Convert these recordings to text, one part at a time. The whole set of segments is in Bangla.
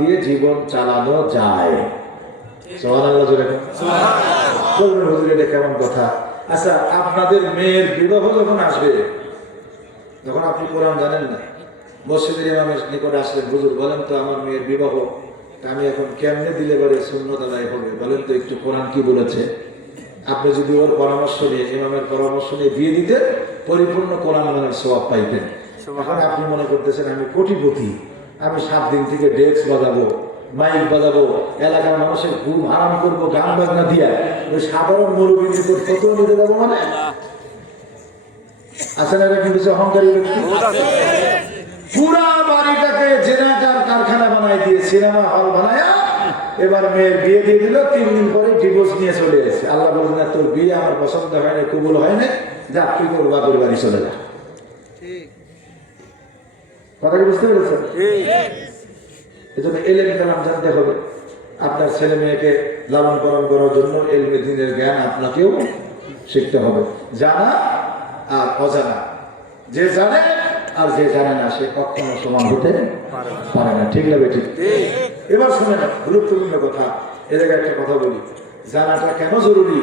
দিয়ে জীবন চালানো যায়। সুবহানাল্লাহ জোরে বলবেন হুজুর এটা কেমন কথা? আচ্ছা, আপনাদের মেয়ের বিবাহ যখন আসবে, যখন আপনি কোরআন জানেন না, মসজিদের ইমামের নিকট আসলেন, হুজুর বলেন তো আমার মেয়ের বিবাহ আমি এখন কেমনে দিলে পরে সুন্নত আদায় হবে, বলেন তো একটু কোরআন কি বলেছে? আপনি যদি ওর পরামর্শ নিয়ে, ইমামের পরামর্শ নিয়ে বিয়ে দিতে, পরিপূর্ণ কোরআন মানের সওয়াব পাইতেন। এখন আপনি মনে করতেছেন আমি কোটিপতি, আমি 7 দিন থেকে ডেস্ক বাজাবো, মাইক বাজাবো, এলাকার মানুষের ঘুম আরাম করবো গান বাজনা দিয়া, ওই সাধারণ মুরব্বীর উপর কত নিতে যাবো মানে? আসলে এটা কিন্তু অহংকারী ব্যক্তি। পুরা বাড়িটাকে জেনারেটর কারখানা বানাই দিয়ে সিনেমা হল বানায়া এবার মেয়ের বিয়ে দিয়ে দিল। 3 দিন পরে ডিভোর্স নিয়ে চলে এসেছে। আল্লাহ বলছেন না তোর বিয়ে আমার পছন্দ হয় না, কবুল হয় না, যা তুই তোর বাপের বাড়ি চলে যা। কথা কি বুঝতে পেরেছেন? এজন্য এলেম কালাম জানতে হবে। আপনার ছেলে মেয়েকে লালন পালন করার জন্য এলমে দ্বীনের জ্ঞান আপনাকেও শিখতে হবে। জানা আর অজানা, যে জানে আর যে জানে না সে কখনো সমান হতে পারে না। ঠিক না বেঠিক? এবার শুনেন গুরুত্বপূর্ণ কথা। এ জায়গায় একটা কথা বলি, জানাটা কেন জরুরি?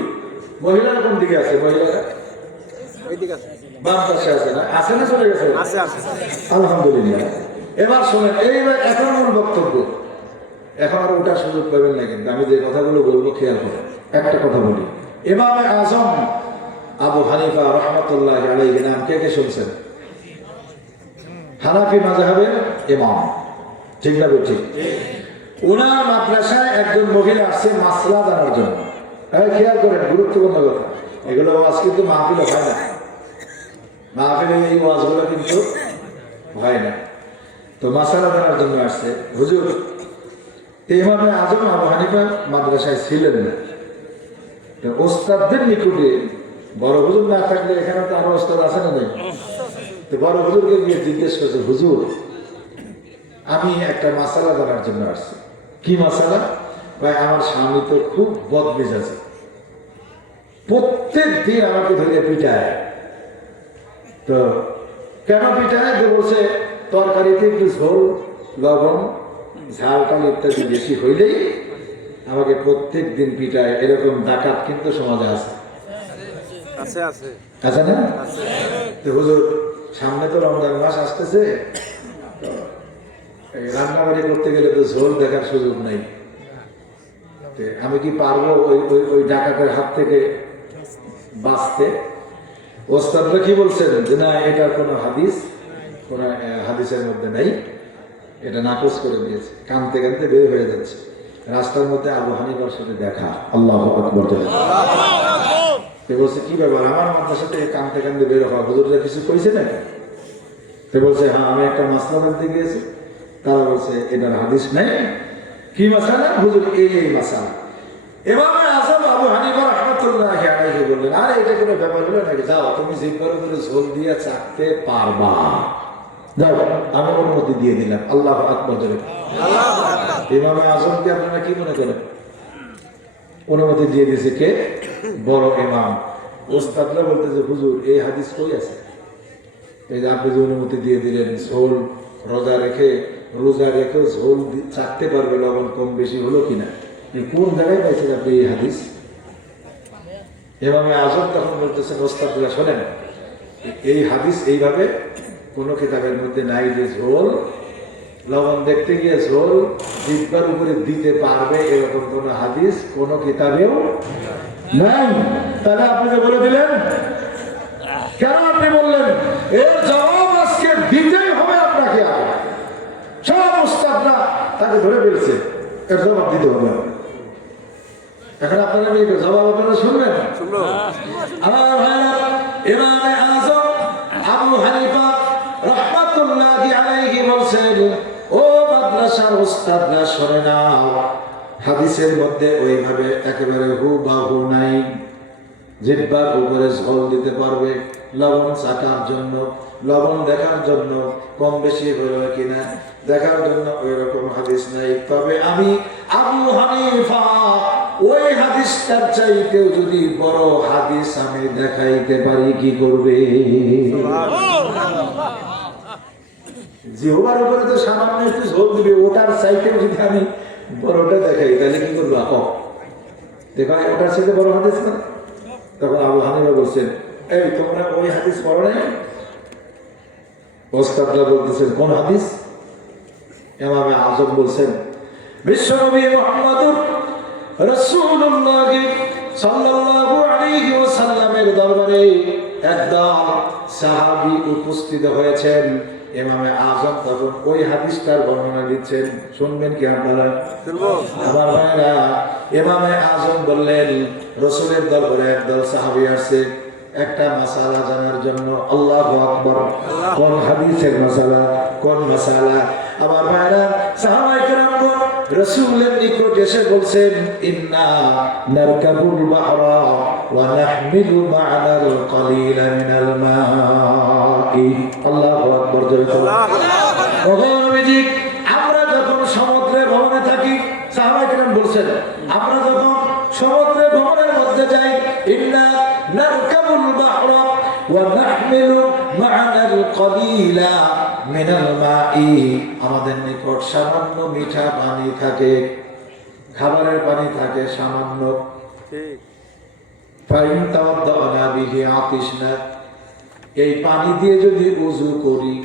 মহিলারা কোন দিকে আছে? মহিলারা বাম পাশে আছে না? আছে না চলে গেছে? আলহামদুলিল্লাহ। এবার শোনেন, এইবার এখন আমার বক্তব্য, এখন আর ওটার সুযোগ পাবেন না, কিন্তু আমি যে কথাগুলো বলবো খেয়াল করেন। একটা কথা বলি, ইমামে আজম আবু হানিফা রাহমাতুল্লাহ আলাইহি নাম কে কে শুনছেন? হানাফি মাযহাবের ইমাম, ঠিক না ঠিক? ওনার মাদ্রাসায় একজন মহিলা আসছে মাসলা জানার জন্য। খেয়াল করেন, গুরুত্বপূর্ণ কথা। এগুলো ওয়াজ কিন্তু মাহফিলে হয় না, মাহফিলে এই ওয়াজগুলো কিন্তু হয় না। তো মাসালা জানার জন্য আসছে। হুজুর, ইমামে আজম আবু হানিফা মাদ্রাসায় ছিলেন না, তো ওস্তাদদের নিকটে বড় হুজুর না থাকলে এখানে তো আরো ওস্তাদ আছে না নেই? তো বড় হুজুরকে গিয়ে জিজ্ঞেস করছে, হুজুর আমি একটা মাসালা জানার জন্য আসছি। কি মাসালা? ভাই আমার স্বামী তো খুব বদমেজাজি, প্রত্যেক দিন আমাকে ধরে পিটায়। তো কেন পিটায়? যে বলছে তরকারিতে একটু ঝোল, লবণ, ঝাল টাল ইত্যাদি বেশি হইলেই আমাকে প্রত্যেক দিন পিটায়। এরকম ডাকাত কিন্তু সমাজে আছে, আছে না? তো হুজুর সামনে তো রমজান মাস আসতেছে, রান্নাবাড়ি করতে গেলে তো ঝোল দেখার সুযোগ নাই। আমি কি পারবো ওই ডাকাতের হাত থেকে বাঁচতে? ওস্তাদরা কি বলছেন যে না, এটার কোনো হাদিসের মধ্যে নাই, এটা নাকচ করে দিয়েছে। কানতে কানতে বের হয়ে যাচ্ছে। রাস্তার মধ্যে আবু হানিফার সাথে দেখা। আল্লাহু আকবার। বলছে কি ব্যাপার, আমার মাদ্রাসাতে কানতে কানতে বের হওয়া, হুজুররা কিছু কইছে না? সে বলছে হ্যাঁ, আমি একটা মাসলা জানতে গিয়েছি। তারা বলছে এটার হাদিস নাই। কি মাসালা? হুজুর এই মাসালা। ইমামে আজম আবু হানিফা রাহমাতুল্লাহ আলাইহি বললেন, আরে এটা কোনো ব্যাপার হলো নাকি? যাও, তুমি জিহ্বার উপরে ঝোল দিয়ে চাকতে পারবা, যাও, আমি অনুমতি দিয়ে দিলাম। আল্লাহু আকবার। ইমামে আজমকে আপনারা কি মনে করেন? অনুমতি দিয়ে দিয়েছে কে? বড় ইমাম। ওস্তাদরা বলতেছে হুজুর এই হাদিস কই আছে? এই যে আপনি যে অনুমতি দিয়ে দিলেন, ঝোল রোজা রেখে ঝোল চাকতে পারবে, লবণ কম বেশি হলো কিনা, কোন জায়গায় পাইছেন আপনি এই হাদিস? ইমামে আজম তখন বলতেছেন, ওস্তাদরা শোনেন, এই হাদিস এইভাবে কোনো কিতাবের মধ্যে নাই যে ঝোল লবণ দেখতে গিয়ে ঝোল জিহ্বার উপরে দিতে পারবে, এরকম কোন হাদিস কোন কিতাবেও নাই। তাহলে আপনি যে বলে দিলেন, কেন আপনি বললেন? এর জবাব আজকে দিতেই হবে আপনাকে। সব ওস্তাদরা তাকে ধরে ফেলছে, এর জবাব দিতে হবে। এখন আপনারা জবাব আপনারা শুনবেন। আমার ভাইরা, ইমামে আজম আবু হানিফা রাহমাতুল্লাহি আলাইহি বলছেন, ও মাদ্রাসার ওস্তাদরা শুনে নাও, হাদিসের মধ্যে ওইভাবে একেবারে হুবহু নাই। জিহ্বার উপরে ঝোল দিতে পারবে লবণ চাকার জন্য, লবণ দেখার জন্য, কম বেশি হলো কিনা দেখার জন্য ওই রকম হাদিস নাই। তবে আমি আবু হানিফা ওই হাদিসটার চাইতেও যদি বড় হাদিস আমি দেখাইতে পারি, কি করবে? জিহ্বার উপরে তো সামান্য একটু ঝোল দিবে, ওটার চাইতে যদি আমি বড়টা দেখাই তাহলে কি করবো? দেখো ওটার সাথে বড় হাদিস না? তখন আবু হানিফা বলছেন, এই তোমরা ওই হাদিস পড়ো নাই? ওস্তাদরা বলতেছেন কোন হাদিস? ইমামে আযম বলছেন, বিশ্বনবী মুহাম্মদুর রাসূলুল্লাহ সাল্লাল্লাহু আলাইহি ওয়াসাল্লামের দরবারে একদল সাহাবী উপস্থিত হয়েছেন। ইমামে আযম তখন ওই হাদিসটার বর্ণনা দিচ্ছেন, শুনবেন কি আপনারা? আমার ভাইরা, ইমামে আযম বললেন, রাসূলের দরবারে একদল সাহাবী আসছে একটা মাসালা জানার জন্য। আল্লাহু আকবার! কোন হাদিসের মাসালা? কোন মাসালা? আমার ভাইরা, সাহাবায়ে কেরামগণ রাসূলের নিকট এসে বলছেন, ইন্না নারকাবুল বাহরা ওয়া নাহমিলু মা'নাল কালিলা মিনাল মা'i। আল্লাহু আকবার! ওগো নবীজি, আমরা যখন সমুদ্রে ভ্রমণে থাকি, সাহাবায়ে কেরাম বলছেন, আমরা যখন সমুদ্রে ভ্রমণের মধ্যে যাই, ইন্না নারকাবুল বাহরা ওয়া নাহমিলু মা'নাল কালিলা মিনাল মা'i। আমাদের নিকট সামান্য মিঠা পানি থাকে, খাবারের পানি থাকে সামান্য। ফাইন তাওয়াদ্দানা বিহি আতিশনা, এই পানি দিয়ে যদি ওযু করি,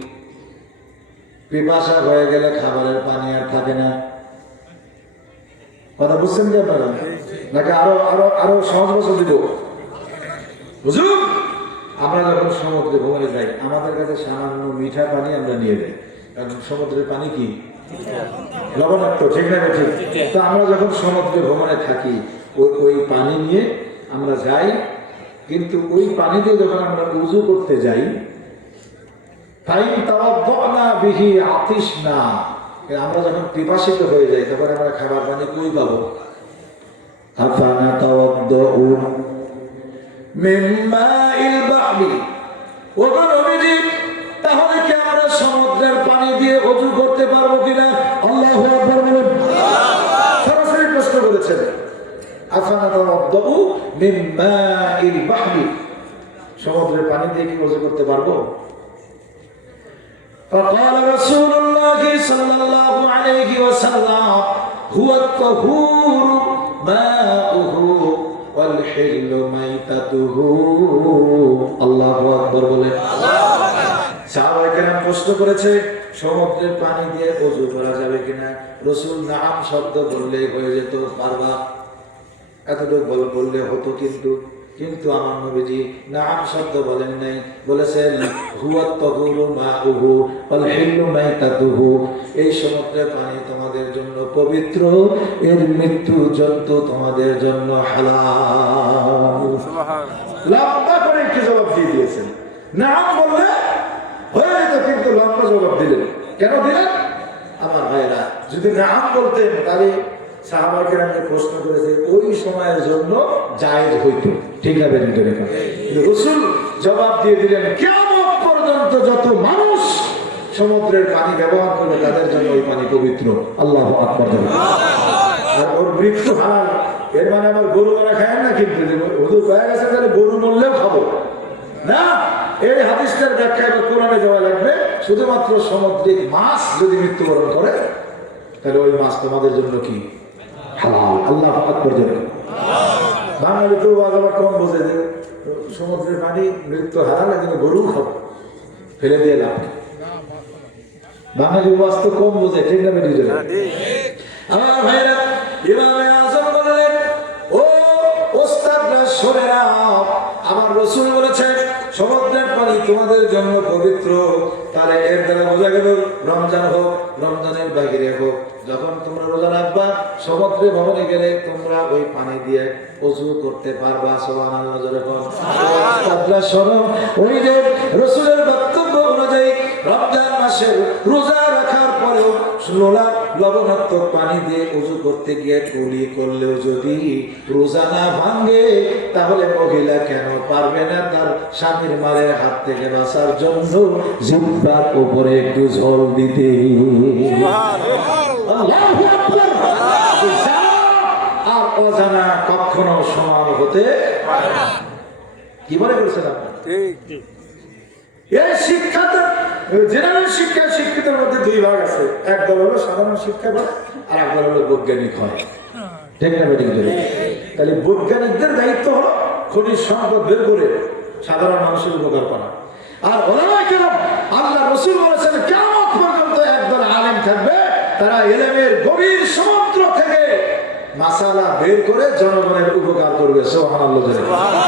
পিপাসা হয়ে গেলে খাবারের পানি আর থাকে না। কথা বুঝছেন কি আপনারা? নাকি আরো আরো আরো সহজ বছর দিব? বুঝুন, আমরা যখন সমুদ্রে ভ্রমণে যাই, আমাদের কাছে সামান্য মিঠা পানি আমরা নিয়ে যাই, কারণ সমুদ্রের পানি কি লবণাক্ত, ঠিক না? ঠিক। তো আমরা যখন সমুদ্রে ভ্রমণে থাকি, ওই পানি নিয়ে আমরা যাই, কিন্তু ওই পানি দিয়ে যখন আমরা উযু করতে যাই, ফাইন তাওয়াদ্দানা বিহি আতিশনা, আমরা যখন পিপাসিত হয়ে যাই, তখন আমরা খাবার পানি কই পাবো? আফানা তাওয়াদ্দু মিন মাইল বাহরি। ওগো নবীজি, তাহলে কি আমরা সমুদ্রের পানি দিয়ে ওযু করতে পারবো কিনা? আল্লাহু আকবার বলেন। সরাসরি প্রশ্ন করেছেন, আফানা তাওয়াদ্দু মিন মাইল বাহরি, সমুদ্রের পানি দিয়ে কি ওযু করতে পারবো? فقال رسول الله صلى الله عليه وسلم هو الطهور ماؤه والحل ميتته। আল্লাহু আকবার বলে। সাহাবায়ে কেরাম প্রশ্ন করেছে, সমুদ্রের পানি দিয়ে ওযু করা যাবে কিনা? রাসূল নাম শব্দ বললেই হয়ে যেত, পারবা, এতটুকু বললে হতো। কিন্তু আমার নবীজি নাম শব্দ বলেন নাই, বলেছেন হুয়াত তাহুরু মাউহু ওয়াল হিল্লু মাইতাতুহু। এই সমুদ্রের পানি তোমাদের জন্য পবিত্র, এর মৃত্যু জন্তু তোমাদের জন্য হালাল। সুবহানাল্লাহ। লম্বা করে একটু জবাব দিয়ে দিয়েছেন। নাম বললে হয়ে যেত, কিন্তু লম্বা জবাব দিলেন। কেন দিলেন? আমার ভাইরা, যদি নাম বলতেন তাহলে সাহাবায়ে কেরামকে প্রশ্ন করেছে, ওই সময়ের জন্য জায়েজ হইতো, ঠিক না? রাসূল জবাব দিয়ে দিলেন, কিয়ামত পর্যন্ত যত মানুষ সমুদ্রের পানি ব্যবহার করবে তাদের জন্য ওই পানি পবিত্র। আল্লাহু আকবার। আর ওর মৃত্যু হালাল, এর মানে আমার গরু মারা খায় না, কিন্তু হুজুর হয়ে গেছে তাহলে গরু মরলেও খাবো না। এই হাদিসটার ব্যাখ্যা এবার কোরআনে যাওয়া লাগবে। শুধুমাত্র সামুদ্রিক মাছ যদি মৃত্যুবরণ করে, তাহলে ওই মাছ তোমাদের জন্য কি হালাল। আল্লাহু আকবার। বাঙালি তো আবার কম বোঝে যে সমুদ্রের পানি মৃত্যু হালাল, একদিন গরু খাবো, ফেলে দিয়ে লাভ। বাঙালি বাস্তব কম বোঝে, ঠিক না? আমার ভাইরা, ইমামে আযম বললেন, ও ওস্তাদরা শোনে না, আমার রাসূল বলেছেন সমুদ্রের পানি তোমাদের জন্য পবিত্র। তাহলে এর দ্বারা বোঝা গেল, রমজান হোক, রমজানের বাহিরে হোক, যখন তোমরা রোজা রাখবা, সমুদ্রে ভ্রমণে গেলে তোমরা ওই পানি দিয়ে ওযু করতে পারবা। সুবহানাল্লাহ। যখন ওস্তাদরা শোনো, ওই যে রাসূলের বক্তব্য অনুযায়ী রমজান মাসের রোজা রাখার পরেও লবণাত্মক পানি দিয়ে ওযু করতে গিয়ে কুলি করলেও যদি রোজা না ভাঙে, তাহলে মহিলা কেন পারবে না তার স্বামীর মারের হাত থেকে বাঁচার জন্য জিহ্বার উপরে একটু ঝোল দিতে? আল্লাহু আকবার। আর অজানা কখনো সমান হতে পারে না। কি মনে করছেন আপনি? এই শিক্ষাতে জেনারেল শিক্ষা শিক্ষিতের মধ্যে দুই ভাগ আছে, একদল হলো সাধারণ শিক্ষা পড়ে আর একদল হলো বৈজ্ঞানিক হয়। ঠিক না বেঠিক? তাহলে বৈজ্ঞানিকদের দায়িত্ব হলো খনিজ সম্পদ বের করে সাধারণ মানুষের উপকার করা। আর ওলামায়ে কেরাম, আল্লাহ রাসূল বলেছেন কিয়ামত পর্যন্ত একদল আলেম থাকবে, তারা ইলমের গভীর সমুদ্র থেকে মাসালা বের করে জনগণের উপকার করবে। সুবহানাল্লাহ।